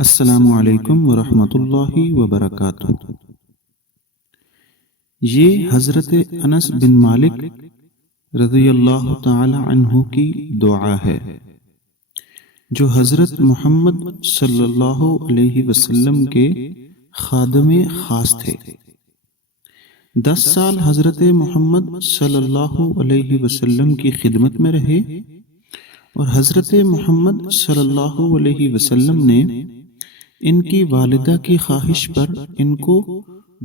السلام علیکم ورحمۃ اللہ وبرکاتہ۔ یہ حضرت انس بن مالک رضی اللہ تعالی عنہ کی دعا ہے جو حضرت محمد صلی اللہ علیہ وسلم کے خادم خاص تھے۔ 10 سال حضرت محمد صلی اللہ علیہ وسلم کی خدمت میں رہے اور حضرت محمد صلی اللہ علیہ وسلم نے ان کی والدہ کی خواہش پر ان کو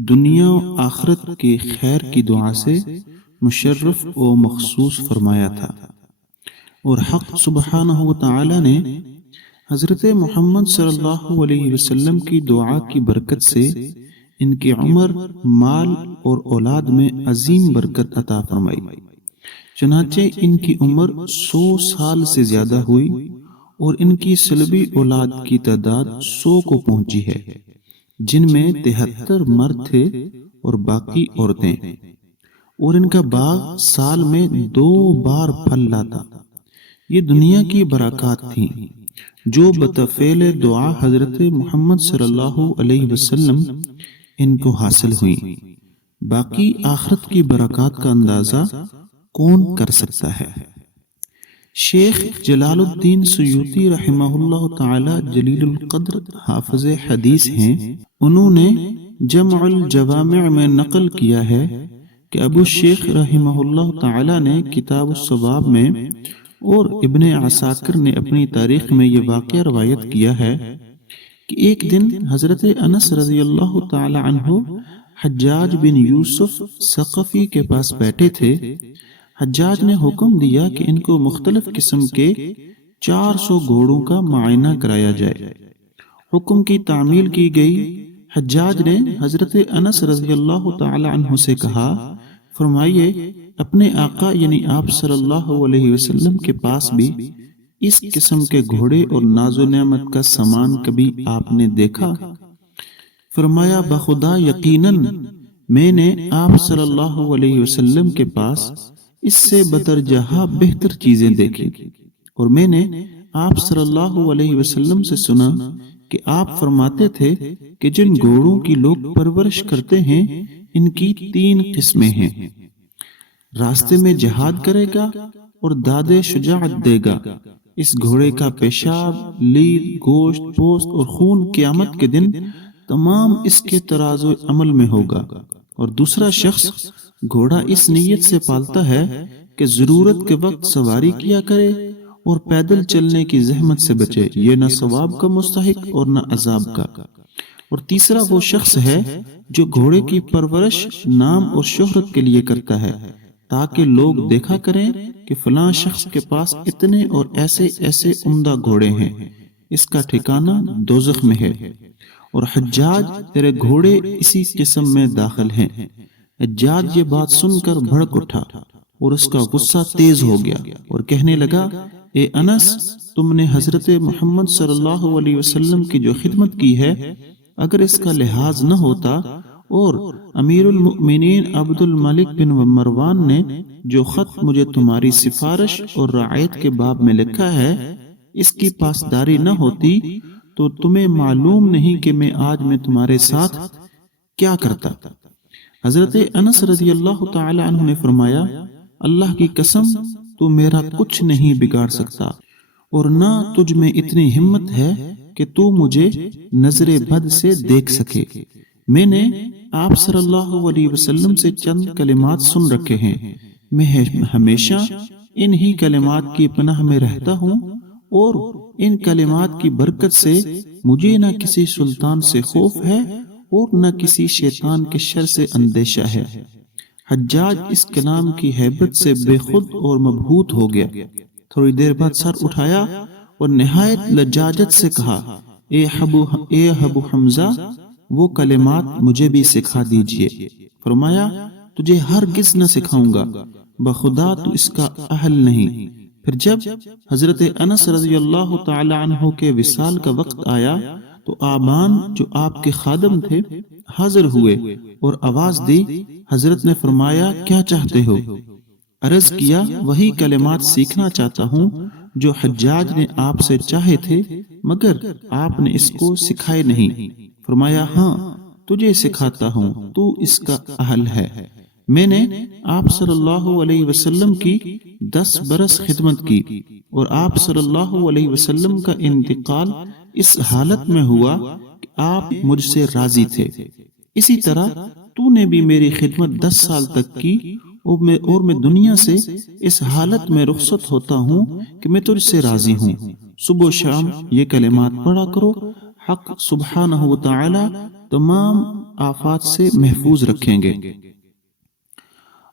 دنیا و آخرت کے خیر کی دعا سے مشرف و مخصوص فرمایا تھا، اور حق سبحانہ و تعالی نے حضرت محمد صلی اللہ علیہ وسلم کی دعا کی برکت سے ان کی عمر، مال اور اولاد میں عظیم برکت عطا فرمائی۔ چنانچہ ان کی عمر 100 سال سے زیادہ ہوئی اور ان کی سلبی اولاد کی تعداد 100 کو پہنچی ہے، جن میں 73 مرد تھے اور باقی عورتیں، اور ان کا باغ سال میں 2 بار پھل لاتا۔ یہ دنیا کی برکات تھیں جو بطفیل دعا حضرت محمد صلی اللہ علیہ وسلم ان کو حاصل ہوئیں۔ باقی آخرت کی برکات کا اندازہ کون کر سکتا ہے؟ شیخ جلال الدین سیوطی رحمہ اللہ تعالی جلیل القدر حافظ حدیث ہیں۔ انہوں نے جمع الجوامع میں نقل کیا ہے کہ ابو شیخ رحمہ اللہ تعالی نے کتاب الثواب میں اور ابن عساکر نے اپنی تاریخ میں یہ واقعہ روایت کیا ہے کہ ایک دن حضرت انس رضی اللہ تعالی عنہ حجاج بن یوسف ثقفی کے پاس بیٹھے تھے۔ حجاج نے حکم دیا کہ ان کو مختلف قسم کے 400 گھوڑوں کا معائنہ کرایا جائے۔ حکم کی تعمیل کی گئی۔ حجاج نے حضرت انس رضی اللہ تعالی عنہ سے کہا، فرمائیے اپنے آقا یعنی آپ صلی اللہ علیہ وسلم کے پاس بھی اس قسم کے گھوڑے اور ناز و نعمت کا سامان کبھی آپ نے دیکھا؟ فرمایا، بخدا یقیناً میں نے آپ صلی اللہ علیہ وسلم کے پاس اس سے بدرجہ بہتر چیزیں دیکھی، اور میں نے آپ صلی اللہ علیہ وسلم سے سنا کہ آپ فرماتے تھے کہ جن گھوڑوں کی لوگ پرورش کرتے ہیں ان کی 3 قسمیں ہیں: راستے میں جہاد کرے گا اور داد شجاعت دے گا۔ اس گھوڑے کا پیشاب، لید، گوشت، پوست اور خون قیامت کے دن تمام اس کے ترازو عمل میں ہوگا۔ اور دوسرا شخص گھوڑا اس نیت سے پالتا ہے کہ ضرورت کے وقت سواری کیا کرے اور پیدل چلنے کی زحمت سے بچے، یہ نہ ثواب کا مستحق اور نہ عذاب کا۔ اور تیسرا وہ شخص ہے جو گھوڑے کی پرورش نام اور شہرت کے لیے کرتا ہے، تاکہ لوگ دیکھا کریں کہ فلاں شخص کے پاس اتنے اور ایسے ایسے عمدہ گھوڑے ہیں، اس کا ٹھکانہ دوزخ میں ہے۔ اور حجاج تیرے گھوڑے اسی قسم میں داخل ہیں۔ حجاج یہ بات سن کر بھڑک اٹھا اور اس کا غصہ تیز ہو گیا اور کہنے لگا، اے انس، تم نے حضرت محمد صلی اللہ علیہ وسلم کی جو خدمت کی ہے، اگر اس کا لحاظ نہ ہوتا اور امیر المؤمنین عبد الملک بن مروان نے جو خط مجھے تمہاری سفارش اور رعایت کے باب میں لکھا ہے، اس کی پاسداری نہ ہوتی تو تمہیں معلوم نہیں کہ آج میں تمہارے ساتھ کیا کرتا۔ حضرت انس رضی اللہ تعالی عنہ نے فرمایا، اللہ کی قسم تو میرا کچھ نہیں بگاڑ سکتا، اور نہ تجھ میں اتنی ہمت ہے کہ تو مجھے نظر بد سے دیکھ سکے۔ میں نے آپ صلی اللہ علیہ وسلم سے چند کلمات سن رکھے ہیں، میں ہمیشہ انہی کلمات کی پناہ میں رہتا ہوں، اور ان کلمات کی برکت سے مجھے نہ کسی سلطان سے خوف ہے اور نہ کسی شیطان کے شر سے اندیشہ ہے۔ حجاج اس کلام کی ہیبت سے بے خود اور مبہوت ہو گیا۔ تھوڑی دیر بعد سر اٹھایا اور نہایت لجاجت سے کہا، اے ابو حمزہ، وہ کلمات مجھے بھی سکھا دیجئے۔ فرمایا، تجھے ہرگز نہ سکھاؤں گا، بخدا تو اس کا اہل نہیں۔ پھر جب حضرت انس رضی اللہ تعالی عنہ کے وصال کا وقت آیا تو آبان جو آپ کے خادم تھے حاضر ہوئے اور آواز دی۔ حضرت نے فرمایا، کیا چاہتے ہو؟ عرض کیا، وہی کلمات سیکھنا چاہتا ہوں جو حجاج نے آپ سے چاہے تھے مگر آپ نے اس کو سکھائے نہیں۔ فرمایا ہاں تجھے سکھاتا ہوں، تو اس کا اہل ہے۔ میں نے آپ صلی اللہ علیہ وسلم کی 10 برس خدمت کی اور آپ صلی اللہ علیہ وسلم کا انتقال اس حالت میں ہوا کہ آپ مجھ سے راضی تھے۔ اسی طرح تو نے بھی میری خدمت 10 سال تک کی اور میں دنیا سے اس حالت میں رخصت ہوتا ہوں کہ میں تجھ سے راضی ہوں۔ صبح و شام یہ کلمات پڑھا کرو، حق سبحانہ و تعالی تمام آفات سے محفوظ رکھیں گے۔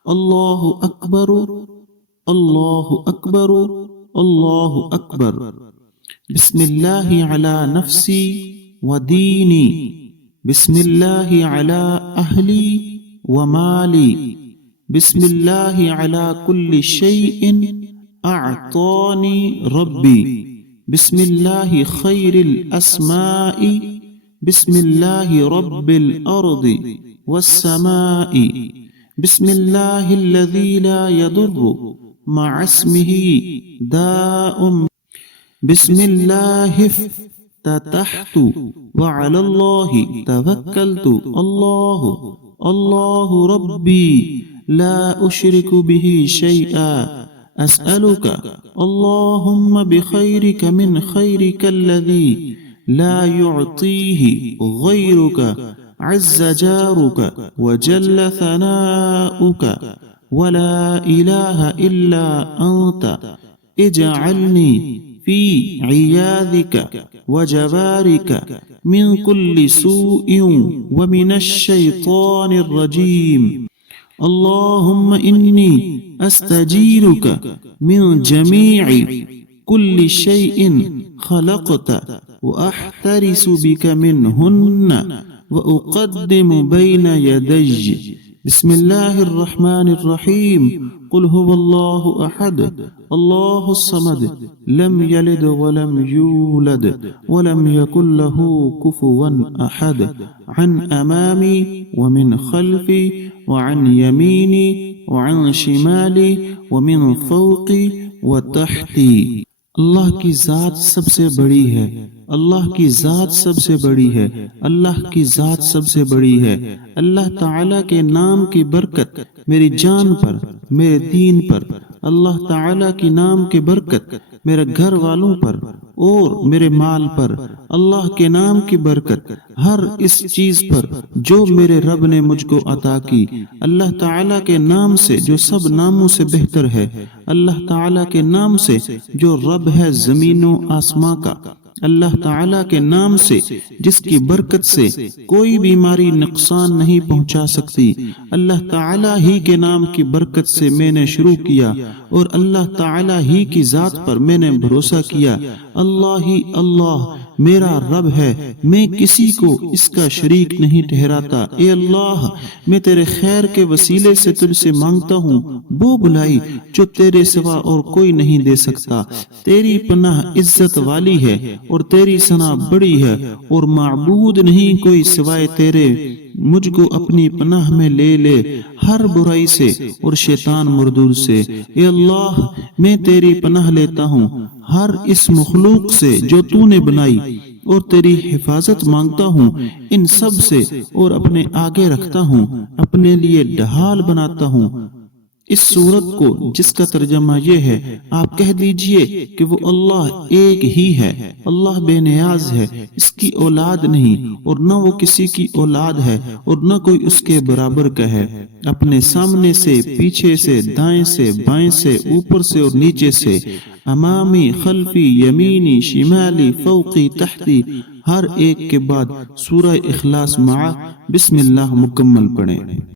اللہ اکبر، اللہ اکبر، اللہ اکبر۔ بسم اللہ علی نفسی و دینی، بسم اللہ علی اہلی و مالی، بسم اللہ علی کل شیء اعطانی ربی، بسم اللہ خیر الاسماء، بسم اللہ رب الارض والسماء، بسم اللہ الذی لا يضر مع اسمہ داء، بسم اللہ افتتحت وعلى اللہ توکلت، اللہ اللہ ربی لا اشرک به شیئا، اسألك اللهم بخيرك من خيرك الذي لا يعطيه غيرك، عز جارك وجل ثناؤك ولا إله إلا أنت، اجعلني في عياذك وجوارك من كل سوء ومن الشيطان الرجيم، اللهم إني أستجيرك من جميع كل شيء خلقت وأحترس بك منهن وأقدم بين يدي، بسم الله الرحمن الرحيم، قل هو الله أحد الله الصمد لم يلد ولم يولد ولم يكن له كفوا أحد، عن أمامي ومن خلفي وعن يميني وعن شمالي ومن فوقي وتحتي۔ اللہ کی ذات سب سے بڑی ہے، اللہ کی ذات سب سے بڑی ہے، اللہ کی ذات سب سے بڑی ہے۔ اللہ تعالیٰ کے نام کی برکت میری جان پر، میرے دین پر، اللہ تعالیٰ کی نام کی برکت میرے گھر والوں پر اور میرے مال پر، اللہ کے نام کی برکت ہر اس چیز پر جو میرے رب نے مجھ کو عطا کی، اللہ تعالیٰ کے نام سے جو سب ناموں سے بہتر ہے، اللہ تعالیٰ کے نام سے جو رب ہے زمین و آسماں کا، اللہ تعالیٰ کے نام سے جس کی برکت سے کوئی بیماری نقصان نہیں پہنچا سکتی، اللہ تعالیٰ ہی کے نام کی برکت سے میں نے شروع کیا اور اللہ تعالیٰ ہی کی ذات پر میں نے بھروسہ کیا۔ اللہ ہی اللہ میرا رب ہے، میں کسی کو اس کا شریک نہیں ٹھہراتا۔ اے اللہ میں تیرے خیر کے وسیلے سے تجھ سے مانگتا ہوں وہ بھلائی جو تیرے سوا اور کوئی نہیں دے سکتا۔ تیری پناہ عزت والی ہے اور تیری ثنا بڑی ہے اور معبود نہیں کوئی سوائے تیرے، مجھ کو اپنی پناہ میں لے لے ہر برائی سے اور شیطان مردود سے۔ اے اللہ میں تیری پناہ لیتا ہوں ہر اس مخلوق سے جو تو نے بنائی اور تیری حفاظت مانگتا ہوں ان سب سے، اور اپنے آگے رکھتا ہوں، اپنے لیے ڈھال بناتا ہوں۔ اس سورت کو جس کا ترجمہ یہ ہے آپ کہہ دیجئے کہ وہ اللہ ایک ہی ہے، اللہ بے نیاز ہے، اس کی اولاد نہیں اور نہ وہ کسی کی اولاد ہے اور نہ کوئی اس کے برابر کا ہے۔ اپنے سامنے سے، پیچھے سے، دائیں سے، بائیں سے، اوپر سے اور نیچے سے، امامی، خلفی، یمینی، شمالی، فوقی، تحتی، ہر ایک کے بعد سورہ اخلاص مع بسم اللہ مکمل پڑھیں۔